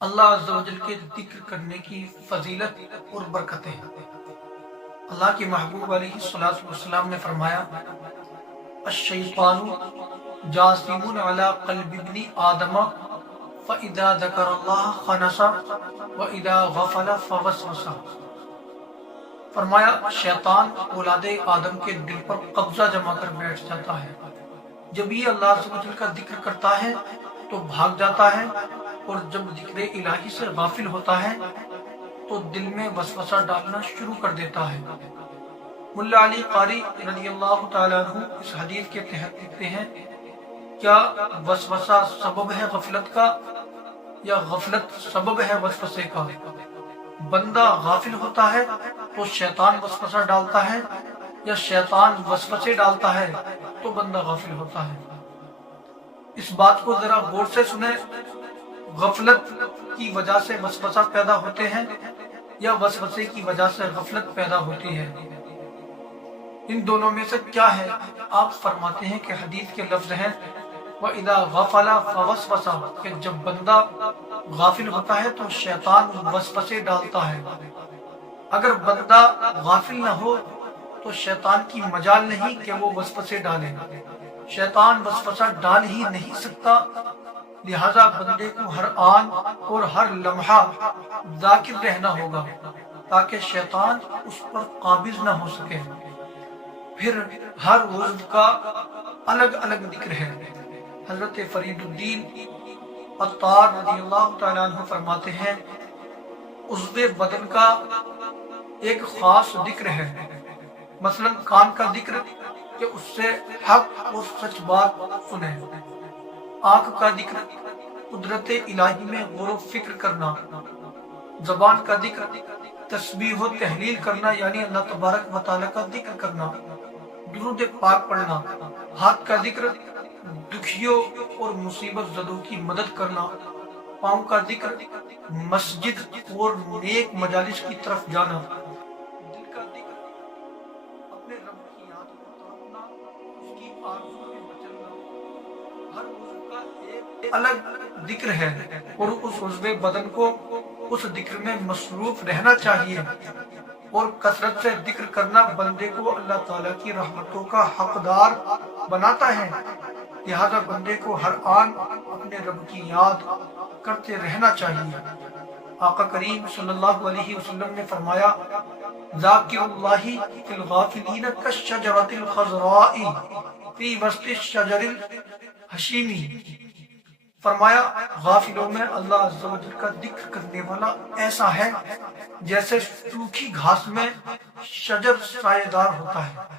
اللہ عز و جل کے ذکر کرنے کی فضیلت اور برکتیں۔ اللہ کے محبوب علیہ الصلوۃ والسلام نے فرمایا، الشیطان جاثم علی قلب ابن آدم فاذا ذکر اللہ خنس واذا غفل فوسوس۔ فرمایا شیطان اولاد آدم کے دل پر قبضہ جما کر بیٹھ جاتا ہے، جب یہ اللہ عز و جل کا ذکر کرتا ہے تو بھاگ جاتا ہے، اور جب ذکر الہی سے غافل ہوتا ہے تو دل میں وسوسہ ڈالنا شروع کر دیتا ہے۔ ملا علی قاری رضی اللہ تعالیٰ عنہ اس حدیث کے تحت لکھتے ہیں، کیا وسوسہ سبب ہے غفلت کا یا غفلت سبب ہے وسوسے کا؟ بندہ غافل ہوتا ہے تو شیطان وسوسہ ڈالتا ہے، یا شیطان وسوسے ڈالتا ہے تو بندہ غافل ہوتا ہے؟ اس بات کو ذرا غور سے سنیں، غفلت کی وجہ سے وسوسہ پیدا ہوتے ہیں یا وسوسے کی وجہ سے غفلت پیدا ہوتی ہے؟ ان دونوں میں سے کیا ہے؟ آپ فرماتے ہیں کہ حدیث کے لفظ ہیں وَإِذَا غَفَلَ فَوَسْوَسَ، کہ جب بندہ غافل ہوتا ہے تو شیطان وسوسے ڈالتا ہے۔ اگر بندہ غافل نہ ہو تو شیطان کی مجال نہیں کہ وہ وسوسے ڈالے، شیطان وسوسہ ڈال ہی نہیں سکتا، لہذا بندے کو ہر آن اور ہر لمحہ ذاکر رہنا ہوگا تاکہ شیطان اس پر قابض نہ ہو سکے۔ پھر ہر عضو کا الگ الگ ذکر ہے۔ حضرت فرید الدین عطار رضی اللہ تعالیٰ عنہ فرماتے ہیں، عضو بدن کا ایک خاص ذکر ہے، مثلا کان کا ذکر کہ اس سے حق اور سچ بات سنیں، آنکھ کا ذکر قدرت الہی میں غور و فکر کرنا، زبان کا ذکر تسبیح و تحلیل کرنا یعنی اللہ تبارک و تعالیٰ کا ذکر کرنا، درود پاک پڑھنا، ہاتھ کا ذکر دکھیوں اور مصیبت زدوں کی مدد کرنا، پاؤں کا ذکر مسجد اور نیک مجالس کی طرف جانا، دل کا ذکر اپنے رب کی یاد کو تڑپنا، اس کی آرزو میں مچلنا۔ ہر عضو کا ایک الگ ذکر ہے اور اس عضو بدن کو اس ذکر میں مصروف رہنا چاہیے، اور کثرت سے ذکر کرنا بندے کو اللہ تعالیٰ کی رحمتوں کا حقدار بناتا ہے، لہذا بندے کو ہر آن اپنے رب کی یاد کرتے رہنا چاہیے۔ آقا کریم صلی اللہ علیہ وسلم نے فرمایا، ذاکر اللہ فی الغافلین کالشجرۃ الخضراء فی وسط الشجر الحشیم۔ فرمایا غافلوں میں اللہ عز و جل کا ذکر کرنے والا ایسا ہے جیسے سوکھی گھاس میں شجر سایہ دار ہوتا ہے۔